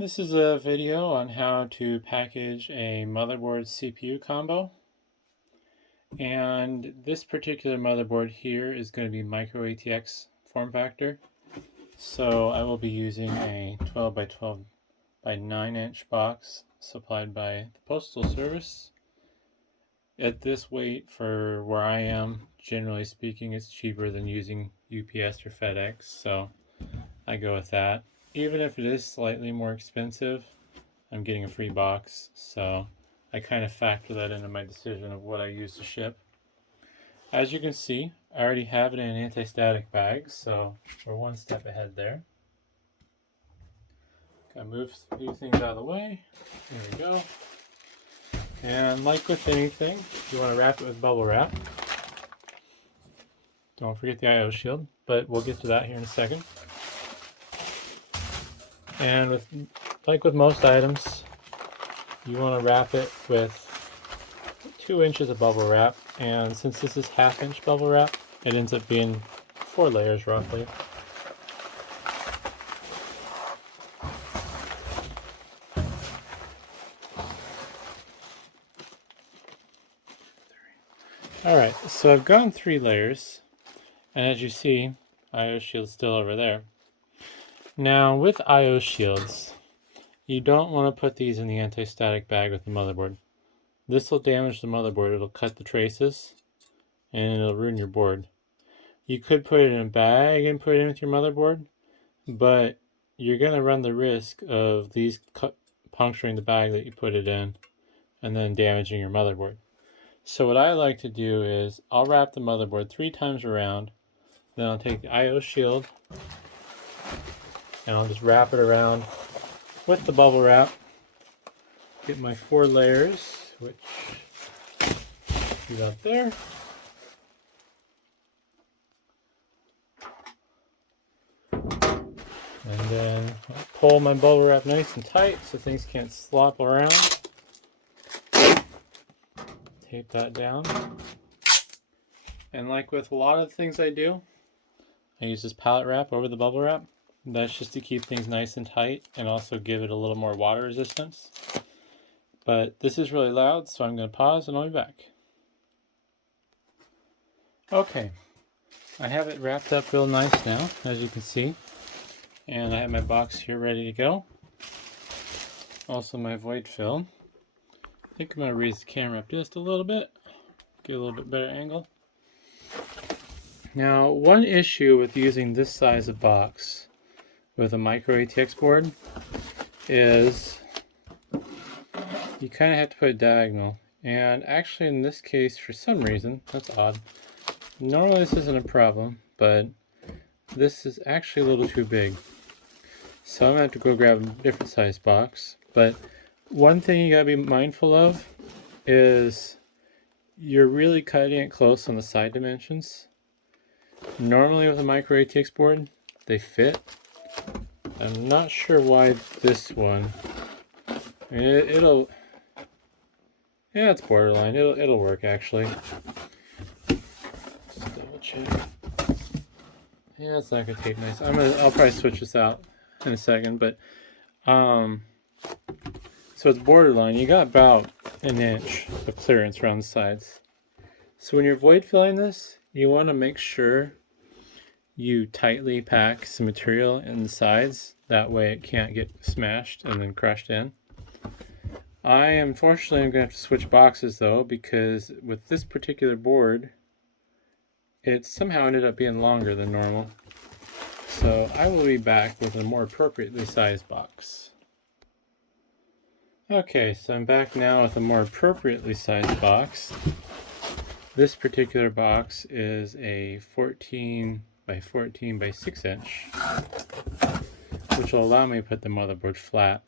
This is a video on how to package a motherboard CPU combo. And this particular motherboard here is going to be micro ATX form factor. So I will be using a 12 by 12 by 9 inch box supplied by the Postal Service. At this weight for where I am, generally speaking, it's cheaper than using UPS or FedEx, so I go with that. Even if it is slightly more expensive, I'm getting a free box, so I kind of factor that into my decision of what I use to ship. As you can see, I already have it in an anti-static bag, so we're one step ahead there. Gotta move a few things out of the way. There we go. And like with anything, you want to wrap it with bubble wrap. Don't forget the IO shield, but we'll get to that here in a second. And like with most items, you want to wrap it with 2 inches of bubble wrap, and since this is 1/2 inch bubble wrap, it ends up being 4 layers roughly. Alright, so I've gone 3 layers, and as you see, IO shield's still over there. Now with IO shields, you don't want to put these in the anti-static bag with the motherboard. This will damage the motherboard, it'll cut the traces, and it'll ruin your board. You could put it in a bag and put it in with your motherboard, but you're going to run the risk of these puncturing the bag that you put it in and then damaging your motherboard. So what I like to do is I'll wrap the motherboard 3 times around, then I'll take the IO shield and I'll just wrap it around with the bubble wrap, get my 4 layers, which is out there. And then I'll pull my bubble wrap nice and tight so things can't slop around. Tape that down. And like with a lot of the things I do, I use this pallet wrap over the bubble wrap. That's just to keep things nice and tight and also give it a little more water resistance. But this is really loud, so I'm going to pause and I'll be back. Okay, I have it wrapped up real nice now, as you can see. And I have my box here ready to go. Also my void fill. I think I'm going to raise the camera up just a little bit, get a little bit better angle. Now, one issue with using this size of box with a micro ATX board is you kind of have to put it diagonal. And actually in this case, for some reason, that's odd. Normally this isn't a problem, but this is actually a little too big. So I'm going to have to go grab a different size box. But one thing you got to be mindful of is you're really cutting it close on the side dimensions. Normally with a micro ATX board, they fit. I'm not sure why this one. I mean, it'll. Yeah, it's borderline. It'll work actually. Just double check. Yeah, it's not gonna tape nice. I'll probably switch this out in a second, but so it's borderline. You got about 1 inch of clearance around the sides. So when you're void filling this, you want to make sure you tightly pack some material in the sides. That way it can't get smashed and then crushed in. I unfortunately am going to have to switch boxes though, because with this particular board, it somehow ended up being longer than normal. So I will be back with a more appropriately sized box. Okay, so I'm back now with a more appropriately sized box. This particular box is a 14 by 14 by 6 inch, which will allow me to put the motherboard flat.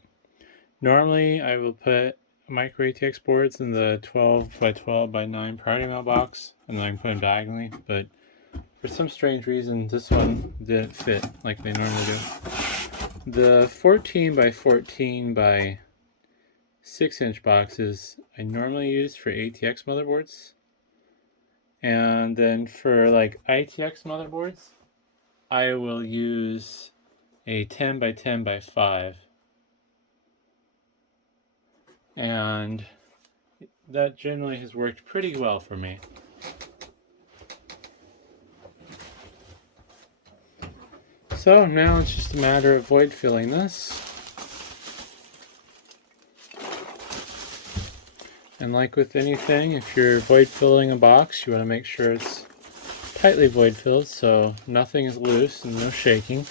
Normally I will put micro ATX boards in the 12 by 12 by 9 priority mail box, and then I can put them diagonally, but for some strange reason this one didn't fit like they normally do. The 14 by 14 by 6 inch boxes I normally use for ATX motherboards, and then for like ITX motherboards I will use a 10 by 10 by 5. and that generally has worked pretty well for me. So now it's just a matter of void filling this. And like with anything, if you're void filling a box, you want to make sure it's tightly void filled so nothing is loose and no shaking.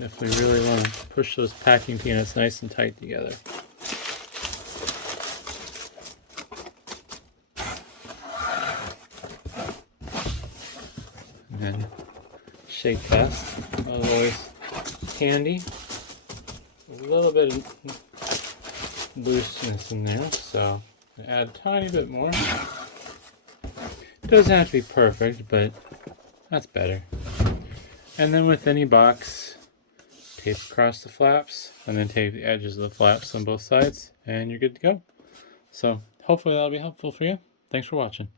If we really want to push those packing peanuts nice and tight together. And then shake test. Always handy. A little bit of looseness in there, so add a tiny bit more. It doesn't have to be perfect, but that's better. And then with any box, tape across the flaps, and then tape the edges of the flaps on both sides, and you're good to go. So hopefully that'll be helpful for you. Thanks for watching.